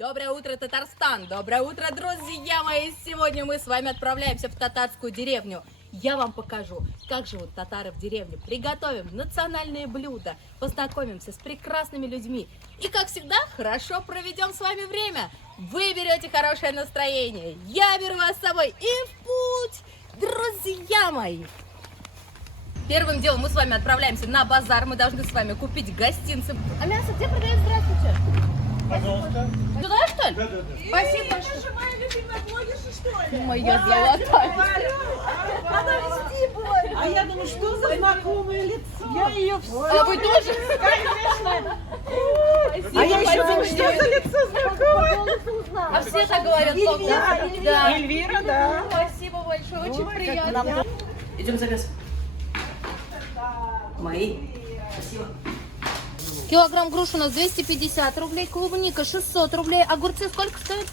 Доброе утро, Татарстан! Доброе утро, друзья мои! Сегодня мы с вами отправляемся в татарскую деревню. Я вам покажу, как живут татары в деревне. Приготовим национальные блюда, познакомимся с прекрасными людьми. И, как всегда, хорошо проведем с вами время. Вы берете хорошее настроение, я беру вас с собой и в путь, друзья мои! Первым делом мы с вами отправляемся на базар. Мы должны с вами купить гостинцы. А мясо где продают? Здравствуйте! Пожалуйста. Туда, что ли? Да. Спасибо Это большое. же моя любимая блогерша, что ли? Моя золотая. Она везде была. А я думаю, что за знакомое лицо? Я ее все. А вы тоже? Конечно. Спасибо А я еще думаю, большое. что за лицо знакомое? А все так говорят. Эльвира, Да. Эльвира, да. Спасибо большое, очень приятно. Идем за вес. Мои. Спасибо. Килограмм груш у нас 250 рублей, клубника 600 рублей. Огурцы сколько стоят?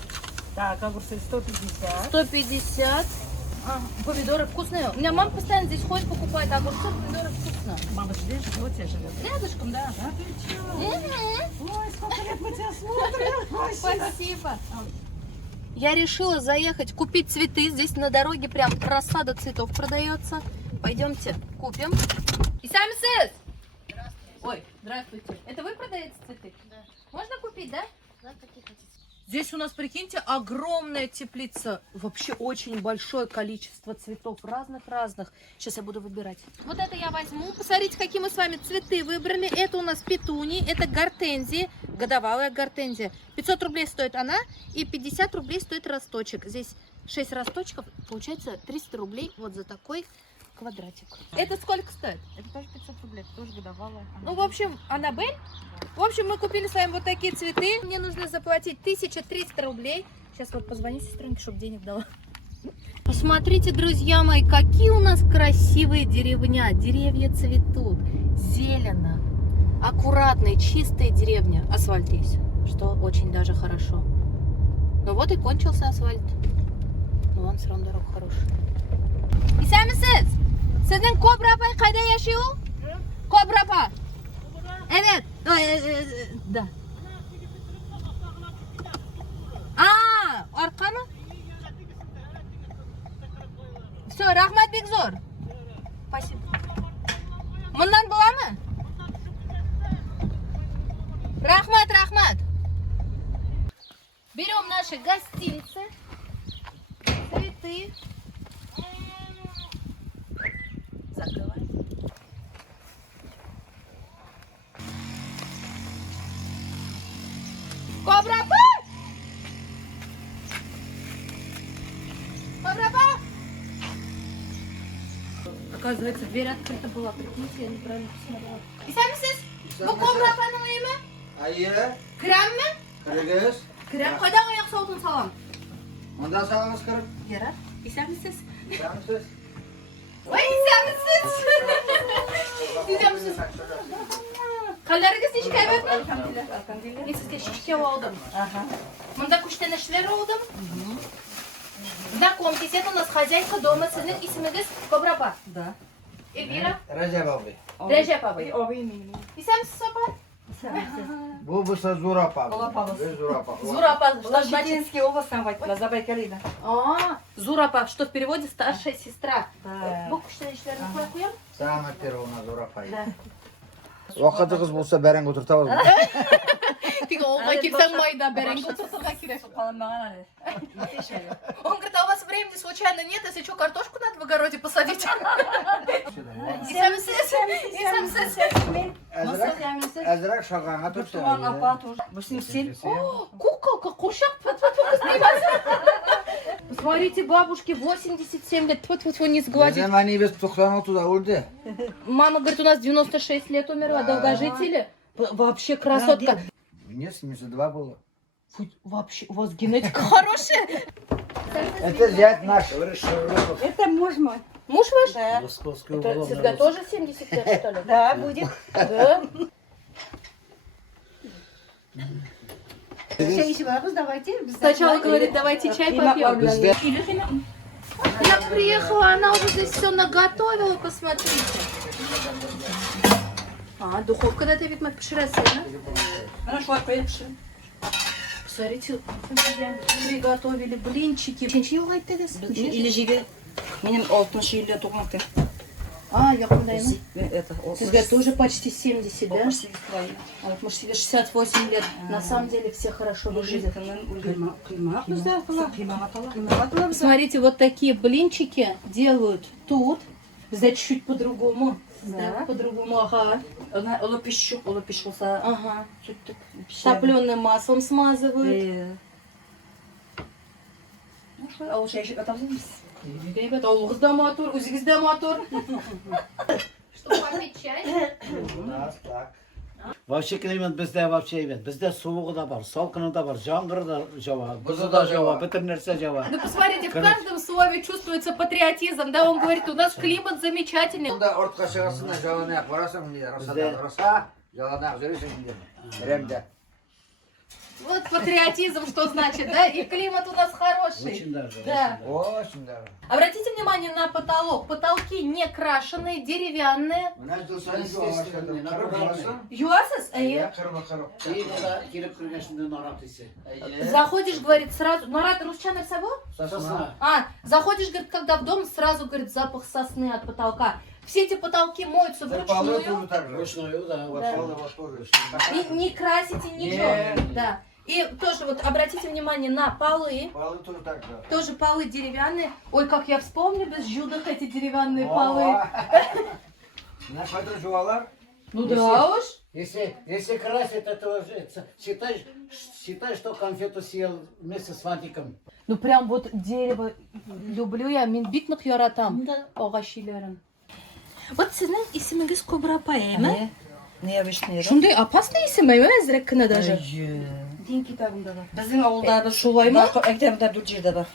Так, огурцы 150. 150. Помидоры вкусные. У меня мама постоянно здесь ходит, покупает огурцы, помидоры вкусно. Мама здесь живет, я живет. Рядышком, да. А ты чё? Мгм. Ой, сколько лет мы тебя смотрим. Спасибо. Я решила заехать, купить цветы. Здесь на дороге прям рассада цветов продается. Пойдемте купим. И сами сес. Ой, здравствуйте. Это вы продаете цветы? Да. Можно купить, да? Да, какие хотите. Здесь у нас, прикиньте, огромная теплица. Вообще очень большое количество цветов разных-разных. Сейчас я буду выбирать. Вот это я возьму. Посмотрите, какие мы с вами цветы выбрали. Это у нас петуни, это гортензии, годовалая гортензия. 500 рублей стоит она и 50 рублей стоит росточек. Здесь 6 росточков, получается 300 рублей вот за такой квадратик. Это сколько стоит? Это тоже 500 рублей, тоже годовалая. Ну, в общем, Аннабель. В общем, мы купили с вами вот такие цветы. Мне нужно заплатить 1300 рублей. Сейчас вот позвоню сестренке, чтобы денег дала. Посмотрите, друзья мои, какие у нас красивые деревня. Деревья цветут, зелено, аккуратные, чистые деревня. Асфальт есть, что очень даже хорошо. Ну вот и кончился асфальт. Но вон все равно дорога хорошая. İstemisiz? Sizin Kobra Apa kayda yaşıyor? Kobra Apa. Evet. Da. Arka mı? Все, Rahmat Bigzor. Спасибо. Bundan bular mı? Rahmat. Берем наши гостинцы, цветы. Закрывай. Кобра-па! Кобра-па! Оказывается, дверь открыта была. Прикиньте, я неправильно посмотрела. И сами сіз? Bu Kobra-pa'nın uyumu mu? Hayır. Krem mi? Kırgız. Krem. Қайда аяқ сауытын салам? Manda sağımız kırık. Ярар. И сами сіз? Sen Ой, и сами сіз! Үйдемісіз? Қалдарыңыз нешке әбет ме? Мен сізге шешке алдым. Мында күштенішілер алдым. Знакомьтесь, это у нас хозяйка дома. Сіздің исіміңіз Кобра-па? Да. Эльвира? Recep abi. Recep abi. Овин. И сами сіз апа? Bu Bursa Zurap abi. Zurap abi. Biz Zurap abi. Зурапа, что значит? Лажитинский область там на Забайкалида. Зурапа, что в переводе старшая сестра. Да. Bu күштенішілерін қоя қоям? Zahmet ver ona Zurap abi. Да. Vakıtı kız bulsa beren oturtamaz mı? Тига олға келсең майда бәрің отырсыға керек. Он говорит, а у вас времени случайно нет? Если что, картошку надо в огороде посадить? И сами сіз? И сами сіз? Ezrak şakana tutsa. Tuğan apa тоже. 87. О, куколка, кушак, снимайся. Смотрите, бабушке 87 лет, тьфу-тьфу-тьфу, не сгладить. Zemani biz 96 oldu. Мама говорит, у нас 96 лет умерла, долгожители. Вообще красотка. Мне 72 было. Фу, вообще, у вас генетика хорошая. Это зять наш. Это муж мой. Муж ваш? Да. Это Сизга тоже 70 лет, что ли? Да, будет. Да. Чай еще вопрос давайте. Сначала говорит, давайте чай попьем. Bizde Я приехала, она уже здесь все наготовила, посмотрите. Духовка да видимо пішіресена. Она шла поедешь. Смотрите, приготовили блинчики. Или жиге. Менің 60 үйлі туғанты. А, я помню. Это, Тебе тоже почти 70, да? 68 твои. А вот может тебе 68 лет. На самом деле все хорошо выглядят. Смотрите, вот такие блинчики делают тут. Да, чуть-чуть по-другому. Да, по-другому, ага. Олы пішілса. Ага. Топленым маслом смазывают. Ал шай атамыз. Ребята, улғызда мотор, үзігізда мотор. Что, попить чай? У нас так. Вообще климат бізде вообще емес. Бізде суығы да бар, салқыны да бар, жаңғыры да жауа, бұзы да жауа, бітір нәрсе жауа. Да посмотрите, в каждом слове чувствуется патриотизм, да, он говорит, у нас климат замечательный. Сонда ортқа шығасың да жаланаяқ барасың дейді. Раса, жаланаяқ жүресің дейді. Ремде. Вот патриотизм, что значит, да, и климат у нас хороший. Очень даже. Да. Очень даже. Обратите внимание на потолок. Потолки не крашеные, деревянные. Мына жылсайын жуалашты. Қырып аласың. Юасыз? Иә, қырып. Келіп кіргеншінде нарат есе. Заходишь, говорит, сразу... Нарат, русчанер сabo? Сосна. Заходишь, говорит, когда в дом, сразу, говорит, запах сосны от потолка. Все эти потолки моются Полы вручную. тоже так же. Вручную, да. Полы вот тоже. Не красите ничего. Да. И тоже вот обратите внимание на полы. Полы тоже так же. Тоже полы деревянные. Ой, как я вспомню без жудах эти деревянные полы. На қайда жуалар? Ну да уж. Если красит, это уже, считай, что конфету съел вместе с фантиком. Ну прям вот дерево люблю я. Мен битных яратам. Ағашилерін. Вот сіздің исіміңіз Кобра Паэма. Необычный. Шундай опасный исім емес, зрәккіні даже. Дин китабында бар. Біздің ауылда бір Шулай ма? Октябрьда бір жерде бар.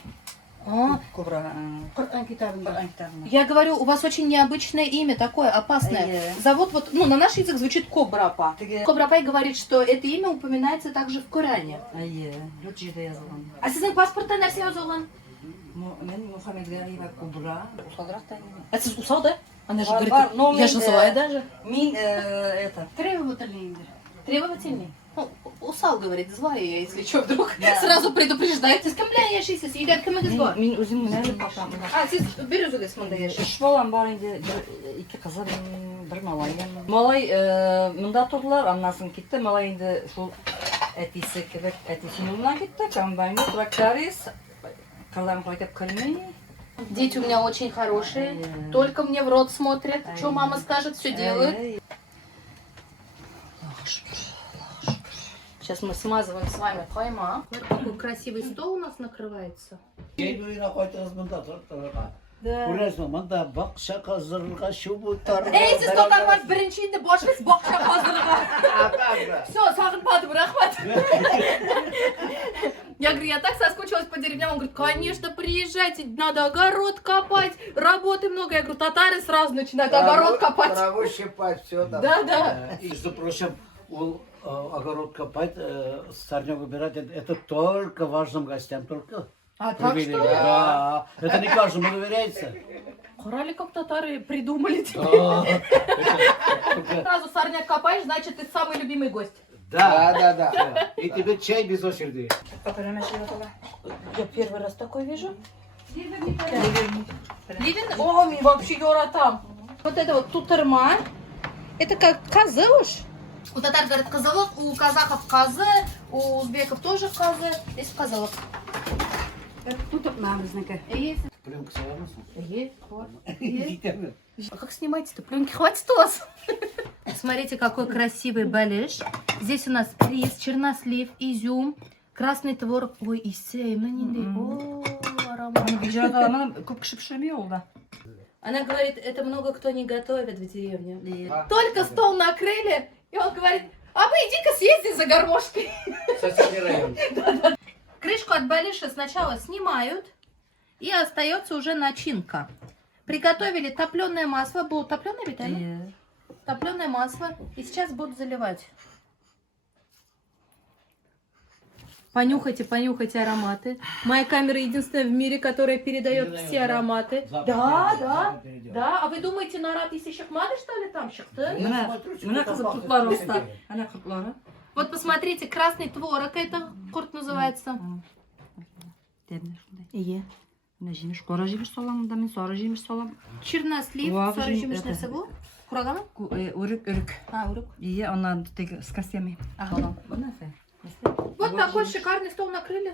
А, Кобра. Құр'ан китабында. Құр'ан китабында. Я говорю, у вас очень необычное имя, такое опасное. Зовут вот, ну на наш язык звучит Кобрапа. Кобрапай говорит, что это имя упоминается также в Коране. Бір жерде жазылған. А сіздің паспортта нәрсе жазылған? Мен Мухаммед Гариева Кобра. Усалдырақ та не. А сіз усал, да? Она же Бар, говорит, бар, но я мен, же злая даже. Мен это. Требовательный. Требовательный? Ну, усал, говорит, злая я, если что, вдруг Да. сразу предупреждает. Сіз кімлен яшайсыз? Үйден кіміңіз бар? Мен өзім нәлі папам. А, сіз бір өзіңіз мұнда яшайсыз? Үш балам бар енді, екі қызым, бір малайым. Малай мұнда тұрдылар, аннасын кетті. Малай енді сол әтесі кебек, әтесінің ұлынан кетті. Комбайны, тракторист, қалам қайтып кірмей. Дети у меня очень хорошие, только мне в рот смотрят. Что мама скажет, все делают. Сейчас мы смазываем с вами хайма. Какой красивый стол у нас накрывается. Да. Көресің, мында бақша қазырға шубыттар. Эй, сіз тоқтамас бірінші енді бошыңыз бақша қазырға. Все, сағынпадым, рахмат. Я говорю, я так соскучилась по деревням. Он говорит, конечно, приезжайте, надо огород копать, работы много. Я говорю, татары сразу начинают огород копать. Траву щипать, все там. Да. Между прочим, огород копать, сорняк убирать, это только важным гостям, только. А так привилегия. что ли? Да, это не каждому доверяется. Хорали, как татары придумали. Да. Сразу сорняк копаешь, значит, ты самый любимый гость. Да. И тебе чай без очереди. Я первый раз такой вижу. Ливен? О, мне вообще Йора там. Вот это вот тутырма. Это как козы уж. У татар говорят козелок, у казахов козы, у узбеков тоже козы. Здесь козелок. Тут намызника. Есть. Пленка сорвалась? Есть. А как снимаете-то? Пленки хватит у вас? Смотрите, какой красивый балеш. Здесь у нас рис, чернослив, изюм, красный творог. Ой, о, аромат. Она говорит, это много кто не готовит в деревне. Только стол накрыли, и он говорит, а вы иди-ка съезди за гармошкой. Соседний район. Крышку от балиша сначала снимают, и остается уже начинка. Приготовили топленое масло. Было топленое, Виталий? Топленое масло. И сейчас будут заливать. Понюхайте, понюхайте ароматы. Моя камера единственная в мире, которая передает все ароматы. Да. А вы думаете, Нарат есть еще хмады, что ли, там шықты? Мына қызы құтлар оста. Ана құтлары. Вот посмотрите, красный творог это Курт называется. Дәмді шундай. Ие. Мына жеміш, қора жеміш салам, да мен сары жеміш салам. Чернослив, Уа, сары жем- жемеш это- нәрсе бұл? Құрага ма? Үрік. А, урок. Ие, она с костями. Ага. Бұны фе. Вот такой шикарный стол накрыли.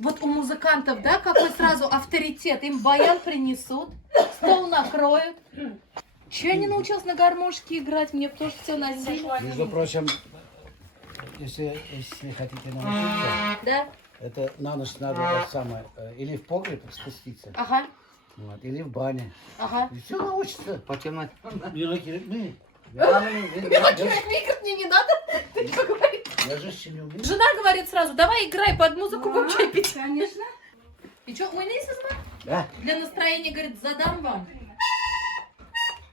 Вот у музыкантов, да, какой сразу авторитет. Им баян принесут, стол накроют. Че я не научилась на гармошке играть? Мне тоже все носили. Между прочим, если хотите научиться, Да? это на ночь надо это самое, или в погреб спуститься, Ага, вот, или в бане. ага. И все научится. Почему? Мы. Микро мне не надо. Ты что говоришь? Я же еще не умею. Жена говорит сразу, давай играй под музыку, будем чай пить. Конечно. И что, ойнайсыз ба? Да. Для настроения, говорит, задам вам.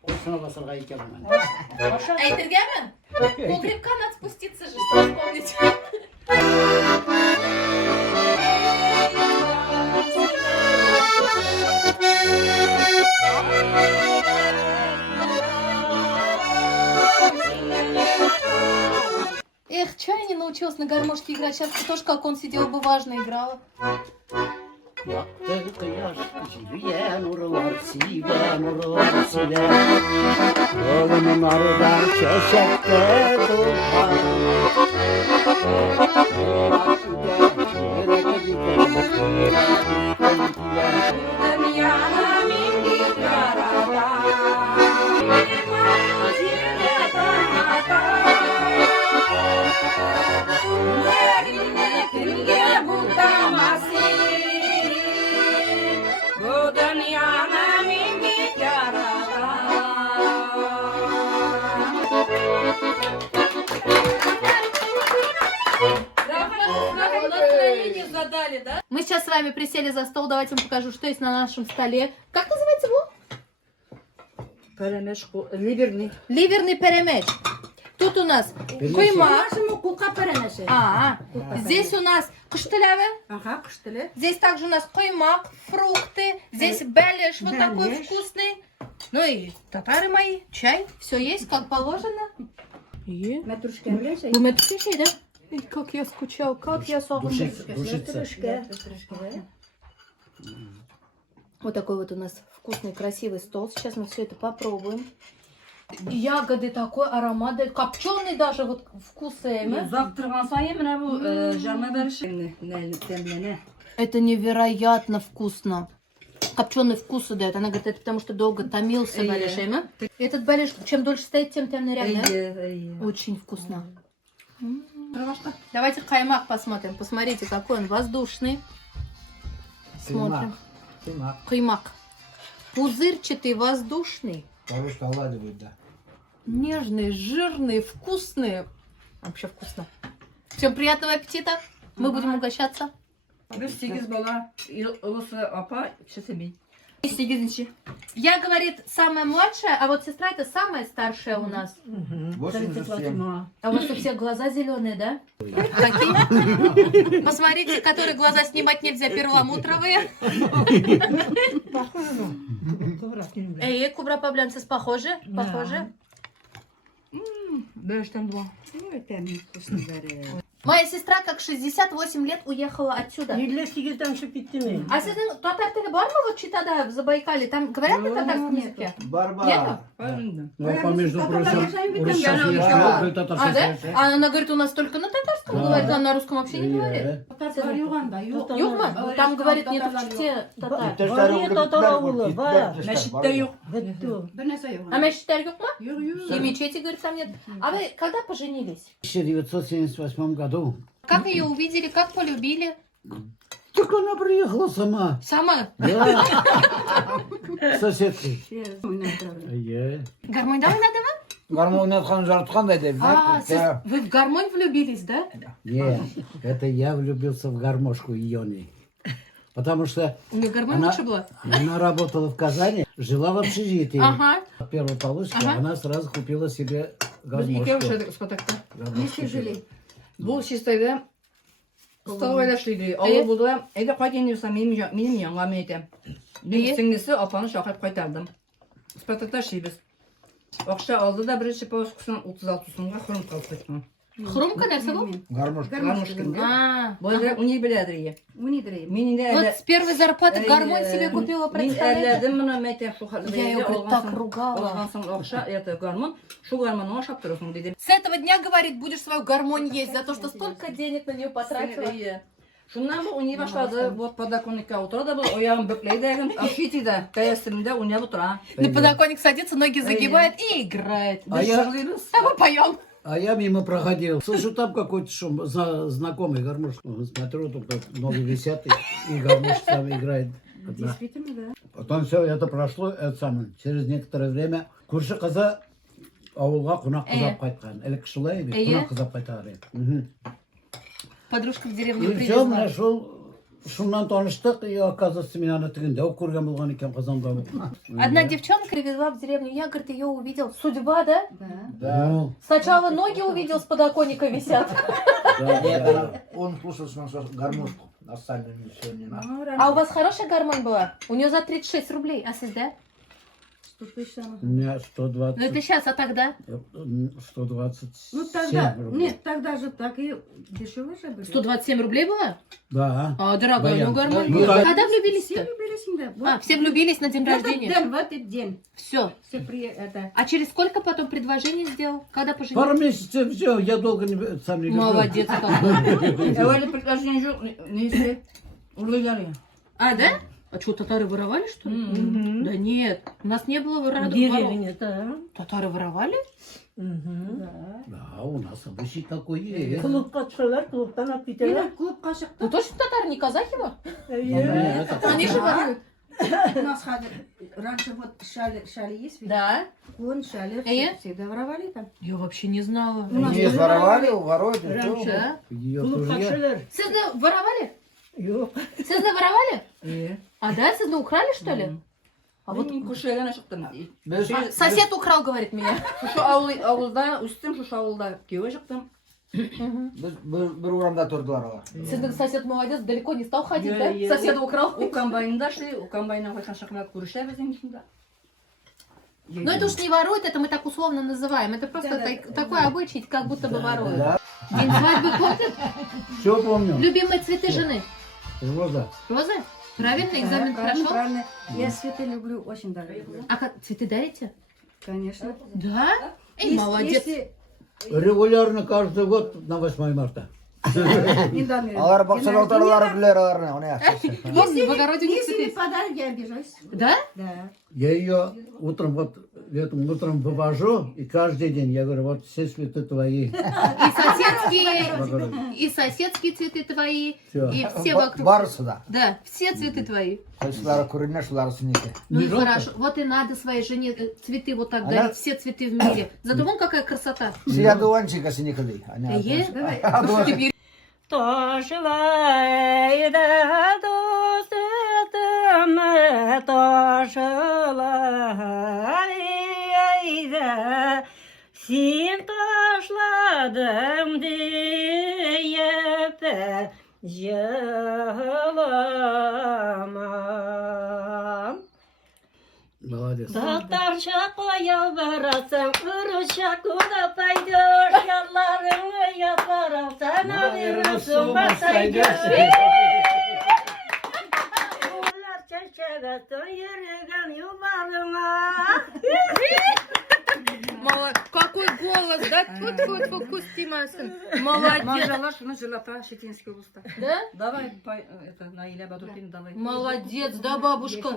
Осыны басырға екенмін. Әйтергәме? Погребка надо спуститься же, что вспомнить. Эх, чё я не научилась на гармошке играть? Сейчас ты тоже, как он сидел бы, важно играла. Yaktı kıyaş, siviyen urular, siviyen urular, siviyen. Yolunun arıdan çeşekte durma. Настроение задали, да? Мы сейчас с вами присели за стол, давайте вам покажу, что есть на нашем столе. Как называется его? Перемеш, ливерный. Ливерный перемеч. Тут у нас куйма. Здесь у нас кыштылявы. Ага, кыштылы. Здесь также у нас куймак, фрукты. Здесь беляш вот такой вкусный. Ну и татары мои, чай. Все есть, как положено. Мәтрушка білесің? Вы матушкой, да? Ой, как я скучал, как я Душица. Вот такой вот у нас вкусный, красивый стол. Сейчас мы все это попробуем. Ягоды такой аромат, копченый даже вот вкусы. Uzak тұрған сайын мына бұл жама беріші. Тәмлене. Это невероятно вкусно. Копченый вкус дает. Она говорит, это потому что долго томился балиш, Этот балиш, чем дольше стоит, тем темнее. Очень вкусно. Давайте каймак посмотрим. Посмотрите, какой он воздушный. Смотрим. Каймак. Пузырчатый, воздушный. Потому что оладьи, да. Нежный, жирный, вкусный. Вообще вкусно. Всем приятного аппетита. Мы будем угощаться. Biz 8 bala, ulusu apa, şesebi. 8. Я, говорит, самая младшая, а вот сестра это самая старшая у нас. 87. А у вас у всех глаза зеленые, да? Какие? Посмотрите, которые глаза снимать нельзя, перламутровые. Эй, Кубра Паблянцес похожи? Похожи? Бöğüşten dua. Моя сестра, как 68 лет, уехала отсюда. 58'den şu bitti mi? А сіздің татар тілі бар ма вот Читада в Забайкале? Там говорят на татарском языке? Барба. Ну, а между прочим, у Я русских не есть знаю. много А, да? татарских. А она говорит, у нас только на татарском говорит, а на русском вообще не говорит. Yok mu? Там говорит, нет в Чите татар. Meşitte yok. А мечтар yok mu? И мечети, говорит, там нет. А вы когда поженились? В 1978 году. Как ее увидели, как полюбили? Так она приехала сама. Сама? Да. Соседкой. Гармонь давай надо вам? Гармон ойнатқан жаратқандай деп. А, вы в гармонь влюбились, да? Нет, это я влюбился в гармошку Иони. Потому что У нее гармонь Она- лучше была? она работала в Казани, жила в общежитии. Ага. От первой получки Ага. она сразу купила себе Biz гармошку. ikki o'xshadik Ispatakda. Гармошку. Bu Şistayda stol o'ylashlaydi. Avval bo'ldi. Endi qaytgan yursam mening yong'am ekan. Men singlisi opani shoqib qaytardim. Ispatakda ishlaymiz. O'qishda oldida birinchi poskusdan 36 so'mga xurum qilib ketdim. Хрумка нәрсе бұл? Гармошка. Гармошкин. А, Бұл уни біледір. Мен вот де с первой зарплаты гармонь себе купила, Мен представляете? әрләдім мұны мәтен Я ее, говорит, так ругала. Алған соң ақша, это гармон. Шу гармонға шап тұрасың дедім. С этого дня, говорит, будешь свою гармонь есть за то, что столько денег на нее потратила. Шуннан бұл уни башлады, вот подоконникка отырады бұл, ояғын бүклейді әгін, ашитиді, кәйестімінде уни бұтыра. На подоконник садится, ноги загибает и играет. А я, А мы поем. а я мимо проходил. Слышу, там какой-то шум, знакомый гармошка. Смотрю, только ноги висят, и гармошка там играет. Действительно, да. Потом все это прошло, это самое, через некоторое время көрші қызы ауылға қонақ қызап қайтқан. Әлік шылай қонақ қызап қайтар. Подружка в деревню И все, привезла. шумнан таныштық, и оказывается, мен ана тігін дәу көрген болған екен Қазанда. Одна девчонка привезла в деревню, я, говорит, ее увидел. Судьба, да? Да. Сначала ноги увидел, с подоконника висят. Он слушал гармошку. Остальное все не надо. А у вас хорошая гармонь была? У нее за 36 рублей. А здесь, да? У меня Ну это 120, сейчас, а тогда? 127 Ну тогда, рублей. нет, тогда же так и дешевле же были. 127 рублей было? Да. А, дорогая, Баян. ну гармонь Ну, была. так- Когда Все влюбились-то? влюбились, да. Вот. А, все влюбились на день В этот рождения? день, в этот день. Все. Все это. А через сколько потом предложение сделал? Когда Пару поженились? месяцев, все, я долго сам не люблю. Молодец какой. Әуелі предложение жоқ, не істе? Ұрлайлар я. А, да? А что, татары воровали, что ли? Да нет, у нас не было воров. Деревня, да. Татары воровали? Да, у нас обычай такой есть. Клубқа түсірілер, клубтан алып кетелер. Клубқа шықты. Ну точно татары, не казахи ма? Ну, это- Они же воруют. У нас раньше вот шали есть, ведь? Да. Вон шали всегда воровали там. Я вообще не знала. У нас Они тоже воровали, воруют. и Раньше. всё. Да? Ее Клубқа тоже есть. түсірілер. Сызны воровали? Жоқ. Сызны воровали? Е. А, да? Сызны украли, что ли? А вот Күшелен шықтым. Біз- А, сосед украл, говорит меня. Шушы ауылда, үстім шушы ауылда кеуе шықтым. бір урамда тұрдылар олар. Сызны сосед молодец, далеко не стал ходить, Я- да? я- Соседа украл. У комбайнда шли, у комбайна қойқан шақырат көрішебіздің ішінде. Но это уж не воруют, это мы так условно называем. Это просто Да-да. такой обычай, как будто бы воруют. Да. День свадьбы помнят? Все помню. Любимые цветы жены. Роза. Розы? Правильно, экзамен Да, правильно, прошел? правильно. Я цветы люблю, очень даже люблю. А как, цветы дарите? Конечно. Да? Эй, Если- молодец. если- Регулярно каждый год на 8 марта. недавно- Алар бақсан день отарлар рождения, білер аларны, оны яқшы. Вон, в огороде у них Если цветы не есть. подарок, я обижаюсь. Да? Да. Я ее утром, вот летом утром вывожу, и каждый день я говорю, вот все цветы твои. И соседские, в огороде. и соседские цветы твои, Всё. и все вокруг. Барысы да. Да, все цветы твои. Қойшылары көріне, шылары сынікі. Ну Не и жалко? хорошо. Вот и надо своей жене цветы вот так Она- дарить. Все цветы в мире. Зато вон какая красота. Сия дуанчика сынікі дей. Е? Давай. Taşlaydı dostumı taşlaydı sen taşladım deyip de yılamam. Молодец. Dağlarca koya varasın, ırışa kuda paydoş, yallarını yaparım, sana verirsin basaydı. Uğurlar çeşevesin, yürügen yuvarına. Какой голос, да? Тьфу-тьфу-тьфу, Кустимасин. Молодец. Мажалар шыны жылата Шетинский облыста. Да? Давай, это, Наиля Бадуркин, давай. Молодец, да, бабушка?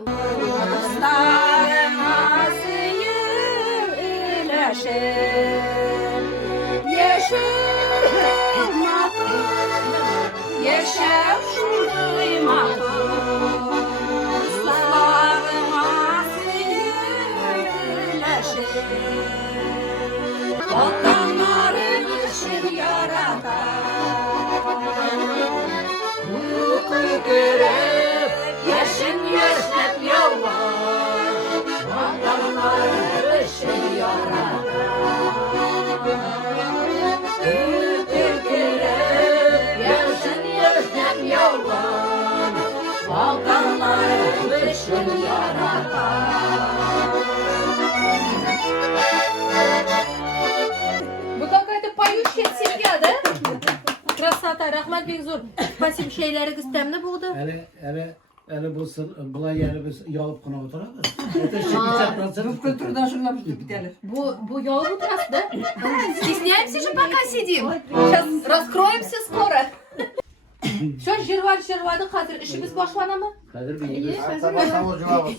Вы какая-то поющая семья, Rahmat Bengzor. Спасибо, şeyleriniz temli buldu. Eli bulay yeri biz yalıp kına oturarız. Ete şekil Bu kültürden şunlamıştık bir tane. Bu yol утрас, да? Стесняемся же, пока сидим. Сейчас раскроемся скоро. Все, жирвады, қазір işimiz başlanamı? Kadir Bey. Hatta başlamı cevabı.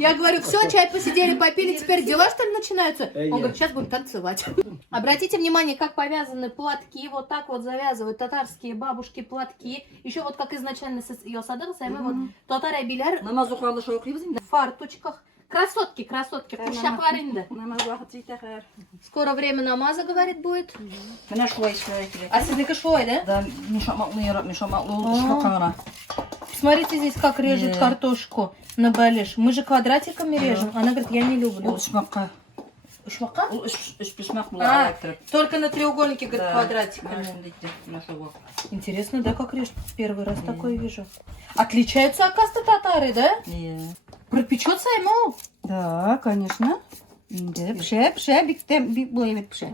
Я говорю, все, чай посидели, попили, теперь дела что ли начинаются? Он говорит, сейчас будем танцевать. Обратите внимание, как повязаны платки, вот так вот завязывают татарские бабушки платки. Еще вот как изначально ее садырсайм, вот татар әбилер Namaz okuyandı şu okuyup bizim de. в фарточках. Красотки, куршаклар инде. Namaz vakit çiğtekler. Скоро время намаза, говорит, будет. Bana şulay işler керек. А сіздікі шой, да? Да, мешамаклы ярап, мешамаклы ушқа қаңыра. Смотрите здесь, как режут картошку на балеш. Мы же квадратиками режем. Она говорит, я не люблю. Ол үшмаққа. Шмака? Ол үш пішмақ бұл А, аралықтырып. только на треугольнике, говорит, квадратиками. квадратиками. Интересно, да, как режут? Первый раз такое вижу. Отличаются, оказывается, татары, да? Пропечется ему? Да, конечно. İnce pişe, bu evet pişe.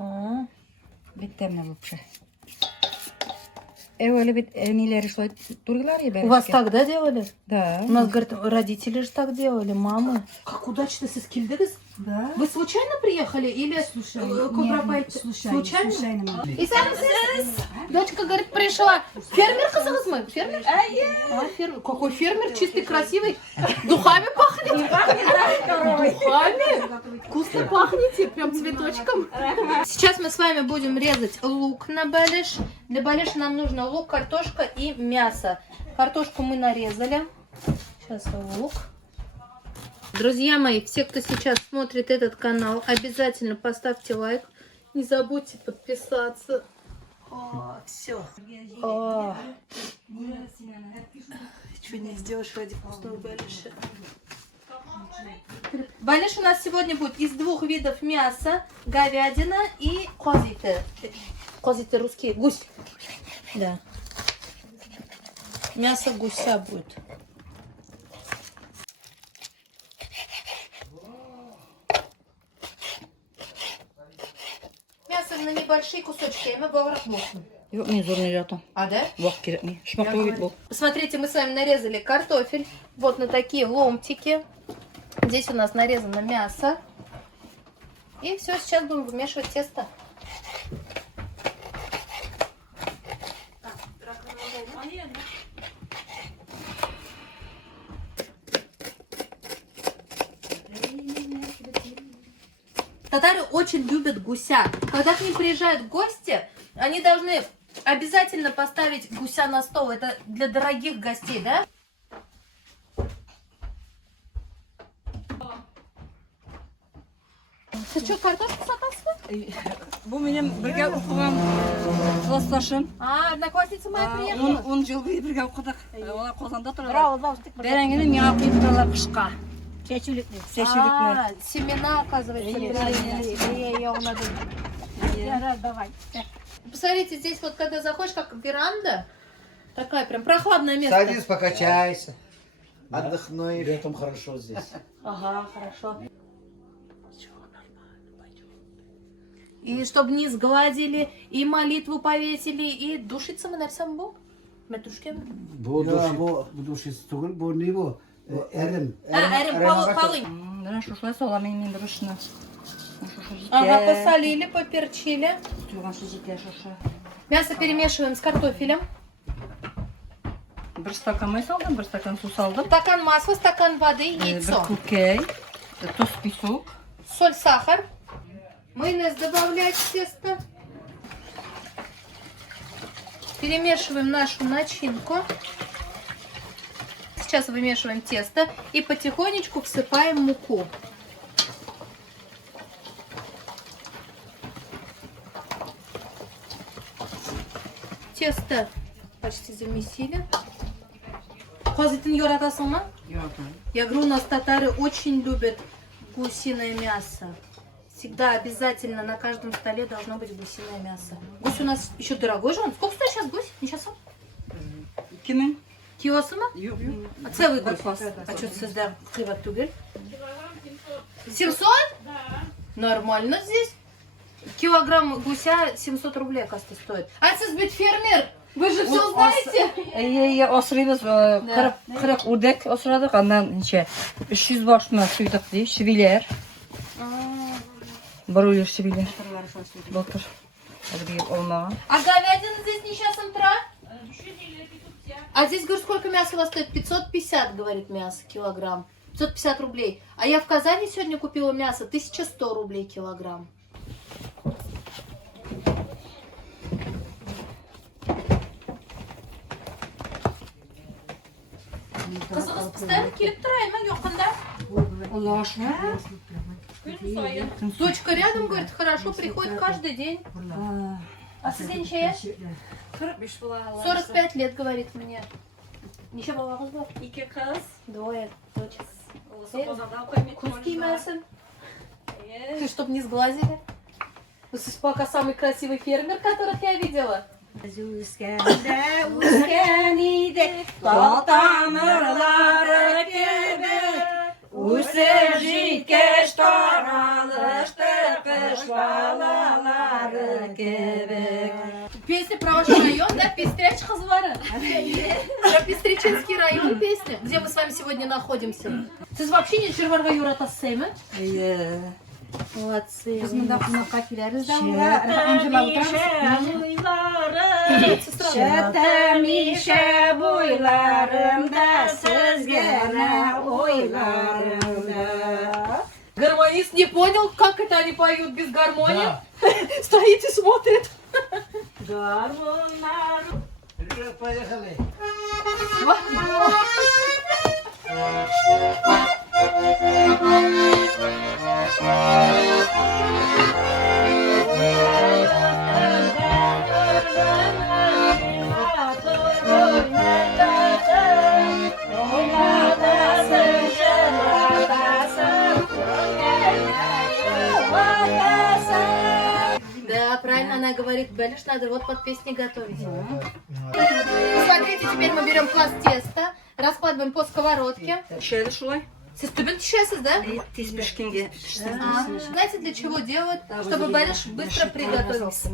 Bittemle bu pişe. Öyle bir neler şöyle durgular ya У вас так, да, делали? Да. У нас, говорит, родители же так делали, мамы. Как удачно с Эскильдегас. Да. Вы случайно приехали или случайно? И дочка, говорит, пришла. Фермер казалось мы? Фермер? А, фермер. Какой фермер? Чистый, красивый. Духами пахнет? Духами? Вкусно пахнете, прям цветочком. Сейчас мы с вами будем резать лук на балеш. Для балеша нам нужно лук, картошка и мясо. Картошку мы нарезали. Сейчас лук. Друзья мои, все, кто сейчас смотрит этот канал, обязательно поставьте лайк. Не забудьте подписаться. Все. Что не сделаешь ради вкусного балеша? Балеш у нас сегодня будет из двух видов мяса. Говядина и козите. Козите русские. Гусь. Да. Мясо гуся будет. Мясо на небольшие кусочки. Мы болрахмусим. Yok, men zor nejatım. А, да? Vakt gerek mi? Şmaklı bir bol. Посмотрите, мы с вами нарезали картофель вот на такие ломтики. Здесь у нас нарезано мясо. И все, сейчас будем вымешивать тесто. Татары очень любят гуся. Когда к ним приезжают гости, они должны обязательно поставить гуся на стол. Это для дорогих гостей, да? Ты что, картошку сатасың? Bu benim birge okugan классташым. А, одноклассница моя приехала. 10 жыл birge okuduk. Олар Qozonda turadi. Bravo, zavuştuk. Berengini meni kıyıp turarlar qışqa. Çeçilikli. Seçilikler. А, семена, оказывается, Давай. Посмотрите, здесь вот когда заходишь, как веранда, такая прям прохладное место. Садись, покачайся. Отдохнуешь. Летом хорошо здесь. Ага, хорошо. И чтобы не сгладили, и молитву повесили, и душиться мы на всем Бог. Матушке. Bu duşisi değil, bu ne bu? Erim. Эрим, полынь. Мен шушылай салам мен bir ушуна. Ага, посолили, поперчили. Туган шижите шушы. Мясо перемешиваем с картофелем. Bir stakan may saldım, bir stakan su saldım. Стакан масла, стакан воды, Bir яйцо. kukey, tuz, песок. Соль, сахар. Майонез добавлять в тесто. Перемешиваем нашу начинку. Сейчас вымешиваем тесто и потихонечку всыпаем муку. Тесто почти замесили. Козытын yoradasın mı? Я говорю, у нас татары очень любят гусиное мясо. Всегда обязательно на каждом столе должно быть гусиное мясо. Гусь у нас еще дорогой же он. Сколько стоит сейчас гусь? Не сейчас? Kimin? Киосы мı? Yok. А целый гусь. А что сюда криват тугель? 700? Да. Нормально здесь. Килограмм гуся 700 рублей, оказывается, стоит. А это ведь фермер! Вы же все знаете! Осырыбыз 40 үрдек осырадық, андан 300 башына сүйдік дей, шивилер. Бір өлер шивилер. Былтыр. Олмаған. А говядина здесь не сейчас утра? А здесь, говорю, сколько мяса у вас стоит? 550, говорит, мясо килограмм. 550 рублей. А я в Казани сегодня купила мясо 1100 рублей килограмм. Қызығыз постоянно келіп тұрайма, yoqында. Дочка рядом, говорит, хорошо, приходит каждый день. А сізде неше яш? 45 лет, говорит мне. Неше балаңыз бар? 2 қыз. Двое дочек. Күз кимәсін. Ты чтоб не сглазили? Вы пока самый красивый фермер, которых я видела. Песня про ваш район, да? Пестряч Хазвара. Про Пестрячинский район песня, где мы с вами сегодня находимся. Сіз вообще не Черварга юратасызмы? Молодцы. Biz bunda qunaqqa keleriz da ular Anjela Şatamişe boylarımda sizgene oylarımda. Гармонист не понял, как это они поют без гармонии? Стоит и смотрит. Поехали. Да, правильно она говорит, Белиш, надо вот под песни готовить. Смотрите, теперь мы берем пласт теста, раскладываем по сковородке. Шәлі шулай? Сіз түбін түшесіз, да? Тез пешкенге. Знаете, для чего делают? Чтобы Белиш быстро приготовился.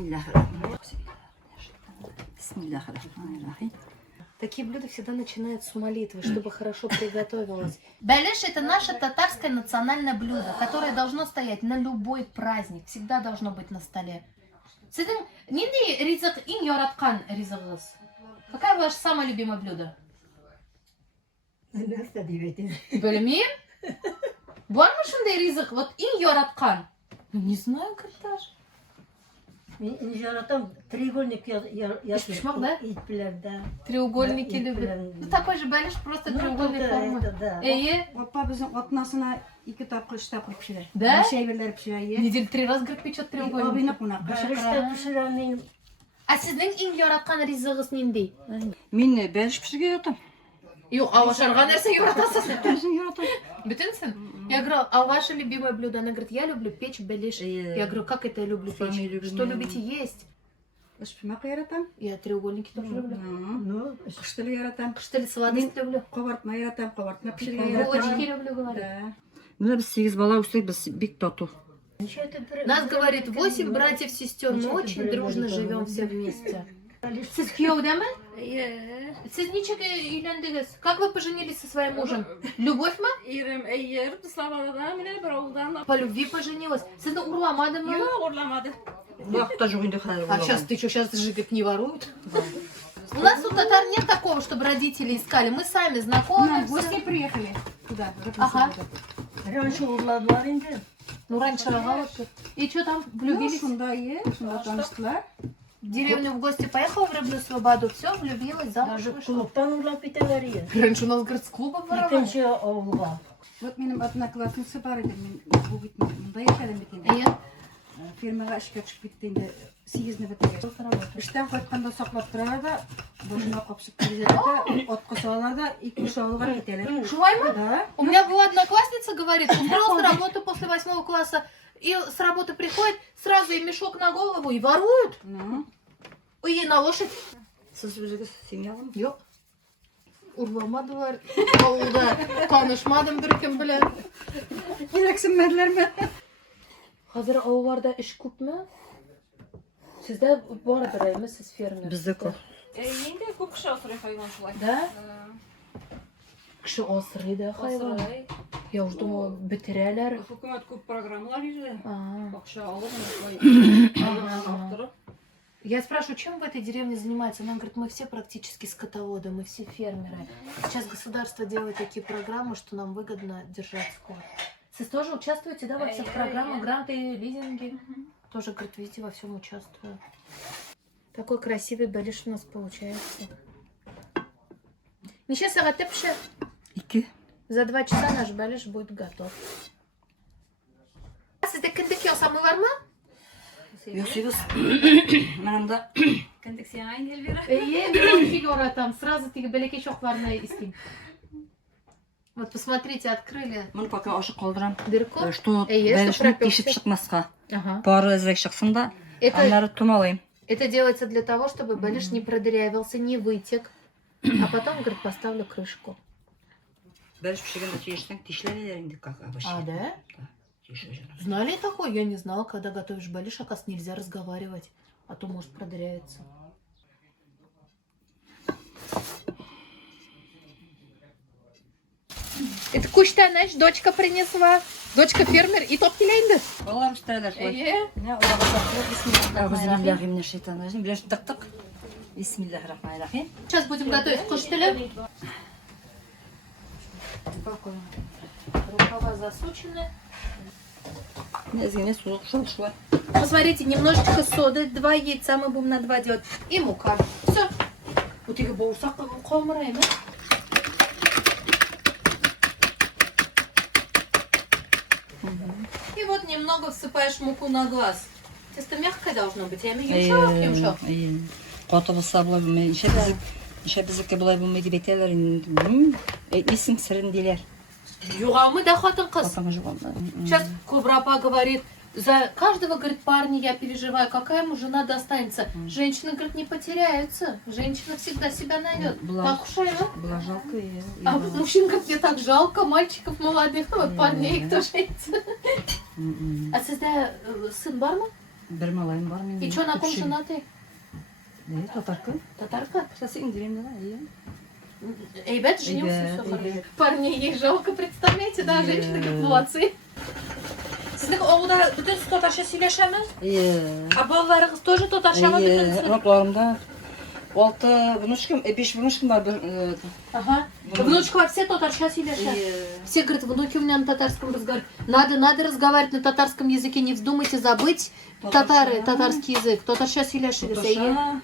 Такие блюда всегда начинают с молитвы, чтобы хорошо приготовилось. Белиш — это наше татарское национальное блюдо, которое должно стоять на любой праздник. Всегда должно быть на столе. Сіздің нендей ризық ең яраткан ризығыңыз? Какое ваше самое любимое блюдо? Білмеймін. Бар ма шындай ризық? Вот ең яраткан? Не знаю, как даже. Мен жаратам треугольник Пішмақ, да? да. Треугольники Да, любят. прям. Ну, такой же Белиш, просто треугольной формы. Да. Опа біздің отнасына 2 тапқыр 3 тапқыр пішірер. Да? Шәйберлер пішірер. Неделю 3 раз, говорит, печет треугольник. Обыны қонақ Башырышта пішіремін. А сіздің ең яраткан ризығыңыз нендей? Мен бәліш пішірге ятам. Yok, авашарға нәрсе яратасыз. Бәлішін яратам. Бүтінсің? Я говорю, а ваше любимое блюдо? Она говорит, я люблю печь белиш. Я говорю, как это я люблю печь? Сами любим. Что любите есть? Үш пімақ яратам. Я треугольники тоже люблю. Қыштылы яратам. Кыштыль сладость люблю. Қовартма яратам. Қовартма пішірге Булочки яратам. люблю, говорит. Да. Міне біз 8 бала өстік, біз бик тату. Нас, говорит, 8 братьев-сестер. Мы очень дружно живем все вместе. Сіз күйеудемі? Сіз ничек үйлендіңіз? Как вы поженились со своим мужем? Любовь ма? По любви поженилась. Сізді урламады ма? Уақытта жоқ енді қалай А сейчас ты что, сейчас же, говорит, не воруют? У нас у татар нет такого, чтобы родители искали. Мы сами В знакомы. гости приехали туда. Ага. Раньше урладылар енді. Ну, раньше вот. И что там, влюбились? Шунда шунда таныштылар. В деревню в гости поехала в Рыбную Свободу, все, влюбилась, замуж Даже вышла. клубтан урлап кетелер ие. Раньше у нас, говорит, с клуба воровали. Екінші ауылға. Вот менің одноклассница бар еді. Мен бұл бит мұнда ешәдім бит енді. Иә. Фермаға ішке түсіп кетті енді 8-ні бітірген. Іштен қайтқанда сақлап тұрар да, башына қопсып келеді да, от қосалар да, 2-3 ауылға кетелер. Шулай ма? Да. У меня была одноклассница, говорит, устроилась на работу после 8 класса, и с работы приходит, сразу ей мешок на голову и воруют. Ну. И ей на лошадь. Сіз өзіңіз семьялым? Жоқ. Урламадылар. Ауылда танышмадым бір кім білән. Ерексінмәділер ме? Қазір ауылдарда іш көп ме? Sizde barıdır mi? Siz fermer. Bizde ko'p. Endi ko'p kishi asray hayvon shulay. Да? Kişi asırıydı hayvan. Ya уже думала, bitirirler. Hukumat ko'p programmalar yurdi. Aa. Baqsha olib, shulay. Я спрашиваю, чем в этой деревне занимается? Она говорит, мы все практически скотоводы, мы все фермеры. Сейчас государство делает такие программы, что нам выгодно держать скот. Вы тоже участвуете, да, во всех программах, гранты, лизинги? Тоже, говорит, везде во всем участвую. Такой красивый балиш у нас получается. Ничего, сағатта піші. 2. За 2 часа наш балиш будет готов. Sizde kindik yosamı var mı? Yosibus. Manamda kindik siyahın Elvira. Я фигура там, сразу ты беляки шохварная истин. Вот посмотрите, открыли Bunu poka oshib qoldiram. дырку. Что Что balishni пропёкся. teshib chiqmasqa. Ага. Bori izrak chiqsin da, Это, anlari tumalayim. это делается для того, чтобы балиш не продырявился, не вытек. А потом, говорит, поставлю крышку. Balish pishiganda teshsang, tishlaringni как обычно. А, да? Тише. Знали такое? Я не знала, когда готовишь балиш, оказывается, нельзя разговаривать, а то может продыряется. Это кучта, знаешь, дочка принесла. Дочка фермер и топтилейнді. Балалар үстәләр шулай. Я Бисмиллахиррахманиррахим. Билеш тык-тык. Бисмиллахиррахманиррахим. Сейчас будем готовить куштеле. Рукава засучены. Незгене сузук шулай. Посмотрите, немножечко соды, 2 яйца мы будем на 2 делать. И мука. Все. Вот их боусак қомыраймыз. И вот немного всыпаешь муку на глаз. Тесто мягкое должно быть. Я юмшақ. Қаты болса бұлай болмай. Ише біздікі бұлай болмайды бетелер. Әйтмейсің сірін дейлер. Юғамы да хатын қыз. Қатаңы жұғамда. Сейчас Кубрапа говорит, за каждого, говорит, парня я переживаю, какая ему жена достанется. Женщина, говорит, не потеряется. Женщина всегда себя найдет. Так уж и Была жалко и... А мужчин, говорит, мне так жалко, мальчиков молодых, ну вот парней, кто женится. А сізде сын бар ма? Бір малайым бар мен. И что, на ком женаты? Татарка. Татарка? Соседин деревня, да, иә. Эйбет женился, Эйбет, все хорошо. эйбет. Парней их жалко, представляете, да, женщины как молодцы. Сіздің ауылда бүтін татарша сөйлешеміз? А балаларыңыз тоже татарша ма бүтін сөйлешеміз? Внукларымда 6 внучкам, 5 внучкам бар. Ага. Внучка все татарша сөйлешат. Все говорят, внуки у меня на татарском разговаривают. Надо разговаривать на татарском языке, не вздумайте забыть татарский язык. Татарша сөйлешіңіз.